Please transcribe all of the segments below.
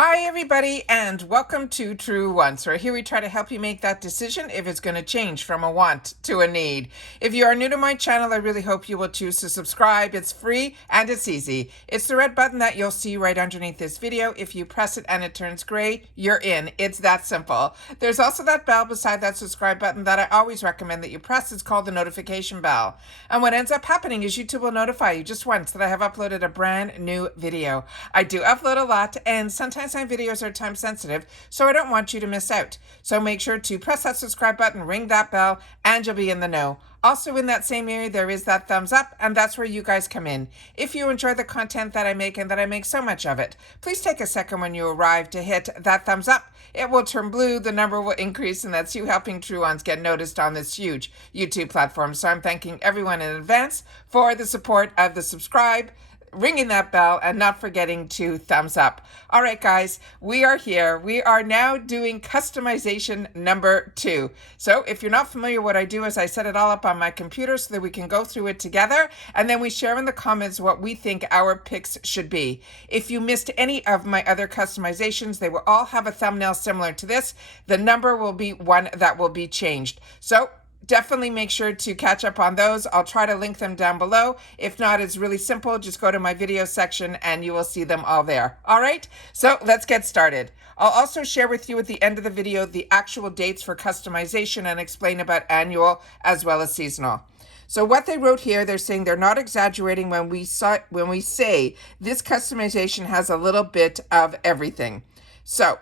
Hi everybody and welcome to True Wants, where here we try to help you make that decision if it's going to change from a want to a need. If you are new to my channel, I really hope you will choose to subscribe. It's free and it's easy. It's the red button that you'll see right underneath this video. If you press it and it turns gray, you're in. It's that simple. There's also that bell beside that subscribe button that I always recommend that you press. It's called the notification bell. And what ends up happening is YouTube will notify you just once that I have uploaded a brand new video. I do upload a lot, and sometimes my videos are time sensitive, so I don't want you to miss out. So make sure to press that subscribe button, ring that bell, and you'll be in the know. Also in that same area, there is that thumbs up, and that's where you guys come in. If you enjoy the content that I make and that I make so much of it, please take a second when you arrive to hit that thumbs up. It will turn blue, the number will increase, and that's you helping True Ones get noticed on this huge YouTube platform. So I'm thanking everyone in advance for the support of the subscribe, ringing that bell, and not forgetting to thumbs up. All right, guys, we are here. We are now doing customization number 2. So if you're not familiar, what I do is I set it all up on my computer so that we can go through it together, and then we share in the comments what we think our picks should be. If you missed any of my other customizations, they will all have a thumbnail similar to this. The number will be one that will be changed. So definitely make sure to catch up on those. I'll try to link them down below. If not, it's really simple. Just go to my video section and you will see them all there. All right, so let's get started. I'll also share with you at the end of the video the actual dates for customization and explain about annual as well as seasonal. So what they wrote here, they're saying they're not exaggerating when we say this customization has a little bit of everything. So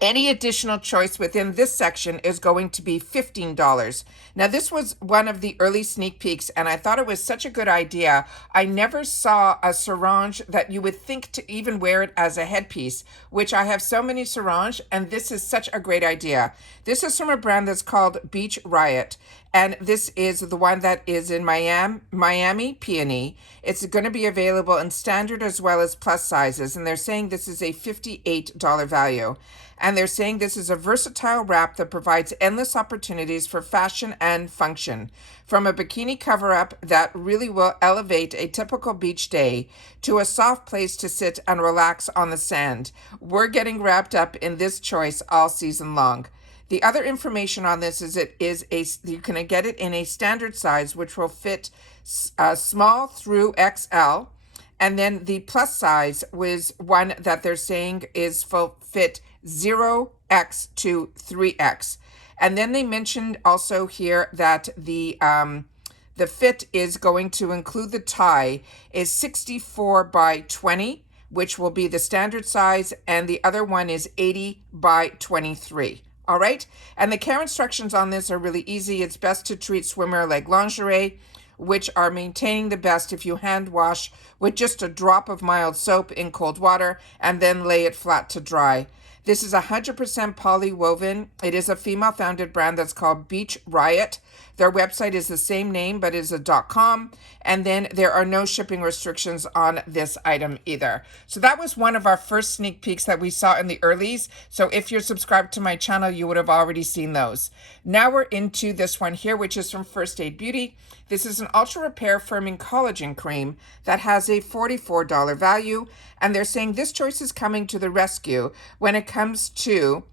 any additional choice within this section is going to be $15. Now, this was one of the early sneak peeks, and I thought it was such a good idea. I never saw a sarong that you would think to even wear it as a headpiece, which I have so many sarongs, and this is such a great idea. This is from a brand that's called Beach Riot, and this is the one that is in Miami Peony. It's going to be available in standard as well as plus sizes, and they're saying this is a $58 value. And they're saying this is a versatile wrap that provides endless opportunities for fashion and function. From a bikini cover-up that really will elevate a typical beach day to a soft place to sit and relax on the sand. We're getting wrapped up in this choice all season long. The other information on this is you can get it in a standard size, which will fit small through XL. And then the plus size was one that they're saying is fit 0X to 3X. And then they mentioned also here that the fit is going to include the tie is 64 by 20, which will be the standard size, and the other one is 80 by 23. All right, and the care instructions on this are really easy. It's best to treat swimwear like lingerie, which are maintaining the best if you hand wash with just a drop of mild soap in cold water and then lay it flat to dry. This is 100% polywoven. It is a female-founded brand that's called Beach Riot. Their website is the same name, but is a .com. And then there are no shipping restrictions on this item either. So that was one of our first sneak peeks that we saw in the earlies. So if you're subscribed to my channel, you would have already seen those. Now we're into this one here, which is from First Aid Beauty. This is an ultra repair firming collagen cream that has a $44 value. And they're saying this choice is coming to the rescue when it comes to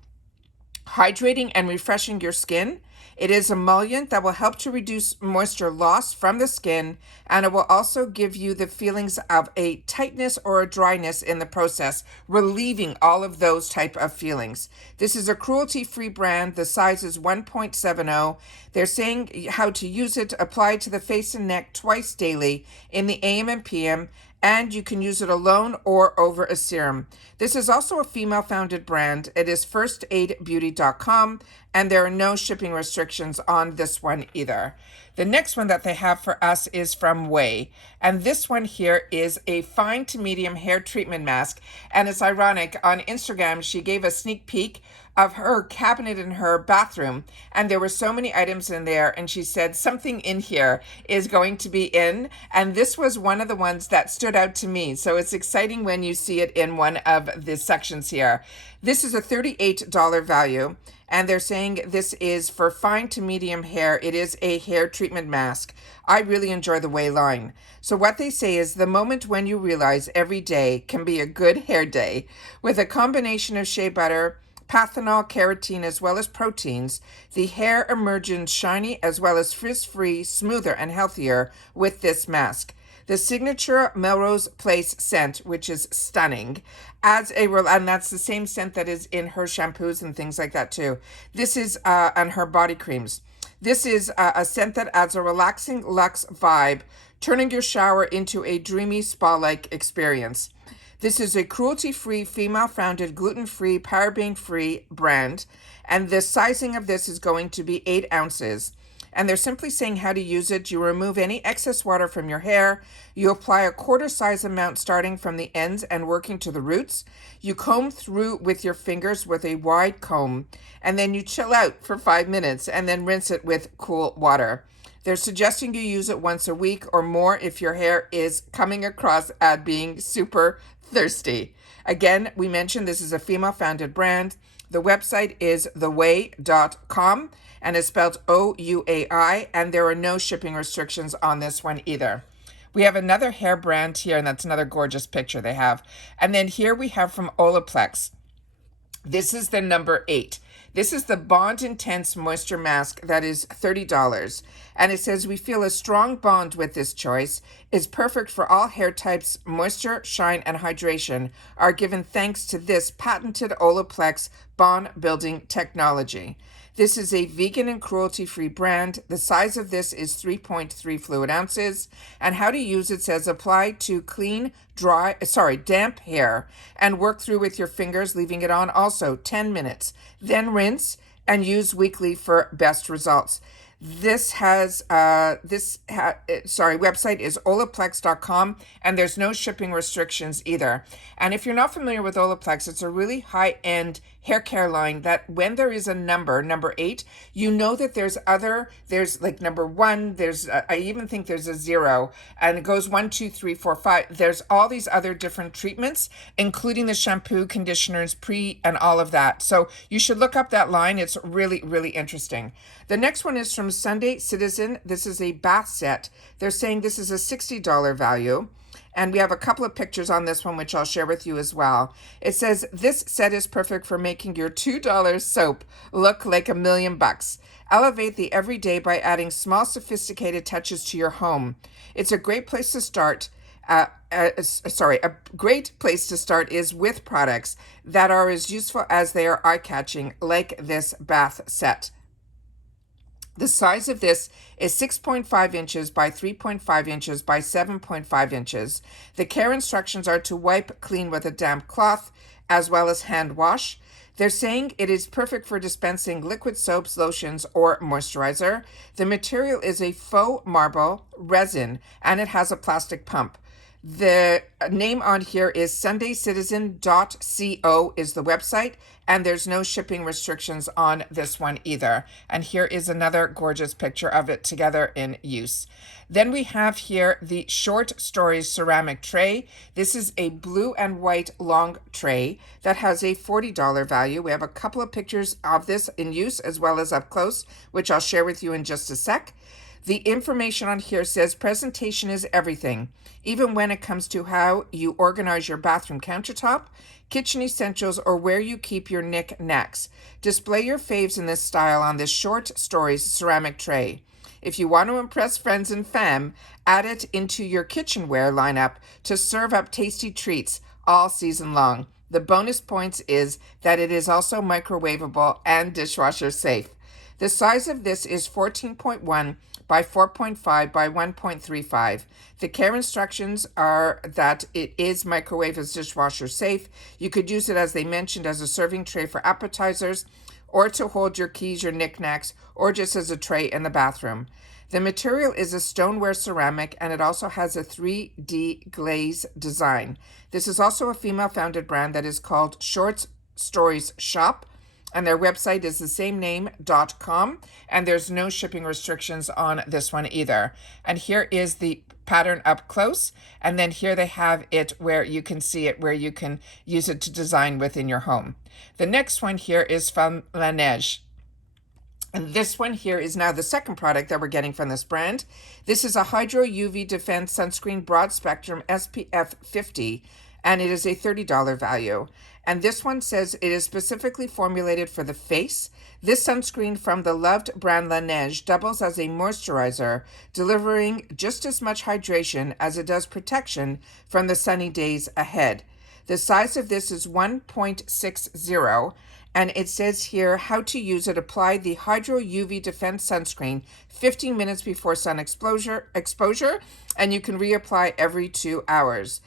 hydrating and refreshing your skin. It is a emollient that will help to reduce moisture loss from the skin, and it will also give you the feelings of a tightness or a dryness in the process, relieving all of those type of feelings. This is a cruelty-free brand. The size is 1.70. They're saying how to use it. Apply to the face and neck twice daily in the AM and PM, and you can use it alone or over a serum. This is also a female-founded brand. It is firstaidbeauty.com, and there are no shipping restrictions on this one either. The next one that they have for us is from Way, and this one here is a fine to medium hair treatment mask, and it's ironic. On Instagram, she gave a sneak peek of her cabinet in her bathroom, and there were so many items in there, and she said something in here is going to be in, and this was one of the ones that stood out to me. So it's exciting when you see it in one of the sections here. This is a $38 value, and they're saying this is for fine to medium hair. It is a hair treatment treatment mask. I really enjoy the Way line. So what they say is the moment when you realize every day can be a good hair day. With a combination of shea butter, panthenol, keratin, as well as proteins, the hair emerges shiny as well as frizz-free, smoother, and healthier with this mask. The signature Melrose Place scent, which is stunning, adds and that's the same scent that is in her shampoos and things like that too. This is on her body creams. This is a scent that adds a relaxing luxe vibe, turning your shower into a dreamy spa-like experience. This is a cruelty-free, female-founded, gluten-free, paraben-free brand, and the sizing of this is going to be 8 ounces. And they're simply saying how to use it. You remove any excess water from your hair. You apply a quarter size amount starting from the ends and working to the roots. You comb through with your fingers with a wide comb, and then you chill out for 5 minutes and then rinse it with cool water. They're suggesting you use it once a week or more if your hair is coming across as being super thirsty. Again, we mentioned this is a female-founded brand. The website is theway.com and it's spelled OUAI, and there are no shipping restrictions on this one either. We have another hair brand here, and that's another gorgeous picture they have. And then here we have from Olaplex. This is the number 8. This is the Bond Intense Moisture Mask that is $30. And it says, we feel a strong bond with this choice. Is perfect for all hair types. Moisture, shine, and hydration are given thanks to this patented Olaplex bond building technology. This is a vegan and cruelty-free brand. The size of this is 3.3 fluid ounces. And how to use it says apply to damp hair and work through with your fingers, leaving it on also 10 minutes. Then rinse and use weekly for best results. Website is olaplex.com, and there's no shipping restrictions either. And if you're not familiar with Olaplex, it's a really high-end hair care line that when there is a number 8, you know that there's like number 1, I even think there's a 0, and it goes 1, 2, 3, 4, 5. There's all these other different treatments, including the shampoo, conditioners, and all of that. So you should look up that line. It's really, really interesting. The next one is from Sunday Citizen. This is a bath set. They're saying this is a $60 value. And we have a couple of pictures on this one, which I'll share with you as well. It says, this set is perfect for making your $2 soap look like $1 million. Elevate the everyday by adding small, sophisticated touches to your home. It's a great place to start. A great place to start is with products that are as useful as they are eye-catching, like this bath set. The size of this is 6.5 inches by 3.5 inches by 7.5 inches. The care instructions are to wipe clean with a damp cloth as well as hand wash. They're saying it is perfect for dispensing liquid soaps, lotions, or moisturizer. The material is a faux marble resin, and it has a plastic pump. The name on here is sundaycitizen.co is the website, and there's no shipping restrictions on this one either. And here is another gorgeous picture of it together in use. Then we have here the Short Stories ceramic tray. This is a blue and white long tray that has a $40 value. We have a couple of pictures of this in use as well as up close, which I'll share with you in just a sec. The information on here says presentation is everything, even when it comes to how you organize your bathroom countertop, kitchen essentials, or where you keep your knick-knacks. Display your faves in this style on this Short Stories ceramic tray. If you want to impress friends and fam, add it into your kitchenware lineup to serve up tasty treats all season long. The bonus points is that it is also microwavable and dishwasher safe. The size of this is 14.1 by 4.5 by 1.35. The care instructions are that it is microwave as dishwasher safe. You could use it, as they mentioned, as a serving tray for appetizers, or to hold your keys, your knickknacks, or just as a tray in the bathroom. The material is a stoneware ceramic, and it also has a 3D glaze design. This is also a female-founded brand that is called Short Stories Shop, and their website is the same name.com, and there's no shipping restrictions on this one either. And here is the pattern up close, and then here they have it where you can see it, where you can use it to design within your home. The next one here is from La Neige. And this one here is now the second product that we're getting from this brand. This is a Hydro UV Defense Sunscreen Broad Spectrum SPF 50, and it is a $30 value. And this one says it is specifically formulated for the face. This sunscreen from the loved brand Laneige doubles as a moisturizer, delivering just as much hydration as it does protection from the sunny days ahead. The size of this is 1.60, and it says here how to use it. Apply the Hydro UV Defense Sunscreen 15 minutes before sun exposure, and you can reapply every 2 hours.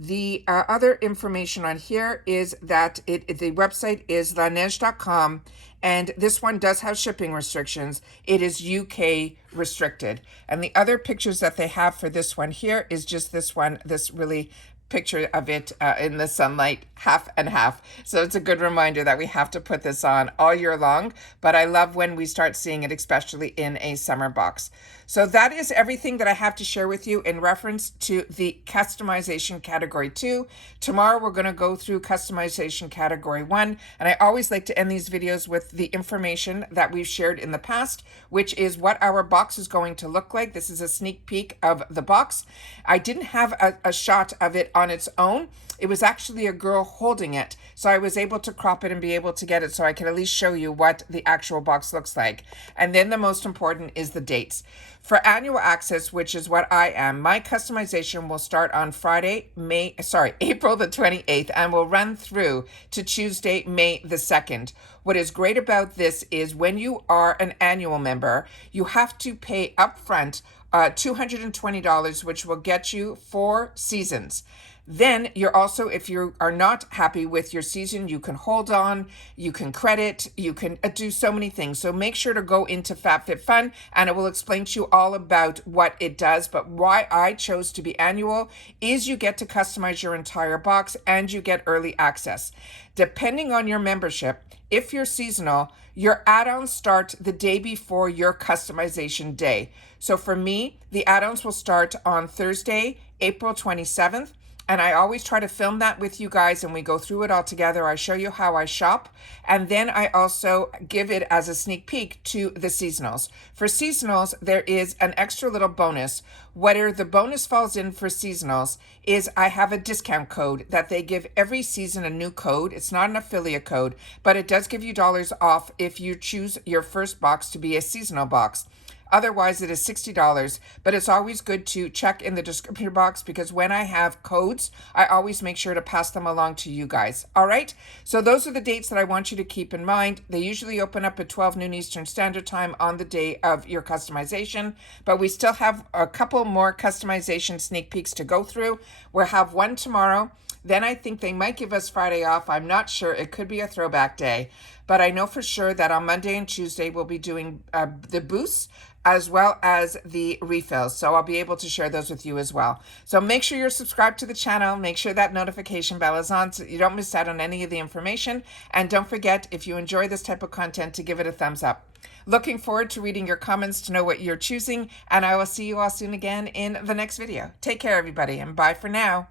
The other information on here is that the website is laneige.com, and this one does have shipping restrictions. It is UK restricted. And the other pictures that they have for this one here is just this one, this really picture of it in the sunlight, half and half. So it's a good reminder that we have to put this on all year long, but I love when we start seeing it, especially in a summer box. So that is everything that I have to share with you in reference to the customization category 2. Tomorrow we're going to go through customization category 1, and I always like to end these videos with the information that we've shared in the past, which is what our box is going to look like. This is a sneak peek of the box. I didn't have a shot of it on its own. It was actually a girl holding it, so I was able to crop it and be able to get it so I could at least show you what the actual box looks like. And then the most important is the dates. For annual access, which is what I am, my customization will start on April the 28th, and will run through to Tuesday, May the 2nd. What is great about this is when you are an annual member, you have to pay upfront $220, which will get you 4 seasons. Then you're also, if you are not happy with your season, you can hold on, you can credit, you can do so many things. So make sure to go into FabFitFun, and it will explain to you all about what it does. But why I chose to be annual is you get to customize your entire box and you get early access. Depending on your membership, if you're seasonal, your add-ons start the day before your customization day. So for me, the add-ons will start on Thursday, April 27th. And I always try to film that with you guys, and we go through it all together. I show you how I shop, and then I also give it as a sneak peek to the seasonals. For seasonals, there is an extra little bonus. Where the bonus falls in for seasonals is I have a discount code that they give every season, a new code. It's not an affiliate code, but it does give you dollars off if you choose your first box to be a seasonal box. Otherwise, it is $60, but it's always good to check in the description box, because when I have codes, I always make sure to pass them along to you guys. All right? So those are the dates that I want you to keep in mind. They usually open up at 12 noon Eastern Standard Time on the day of your customization, but we still have a couple more customization sneak peeks to go through. We'll have one tomorrow. Then I think they might give us Friday off. I'm not sure. It could be a throwback day. But I know for sure that on Monday and Tuesday, we'll be doing the boosts as well as the refills. So I'll be able to share those with you as well. So make sure you're subscribed to the channel. Make sure that notification bell is on so you don't miss out on any of the information. And don't forget, if you enjoy this type of content, to give it a thumbs up. Looking forward to reading your comments to know what you're choosing. And I will see you all soon again in the next video. Take care, everybody, and bye for now.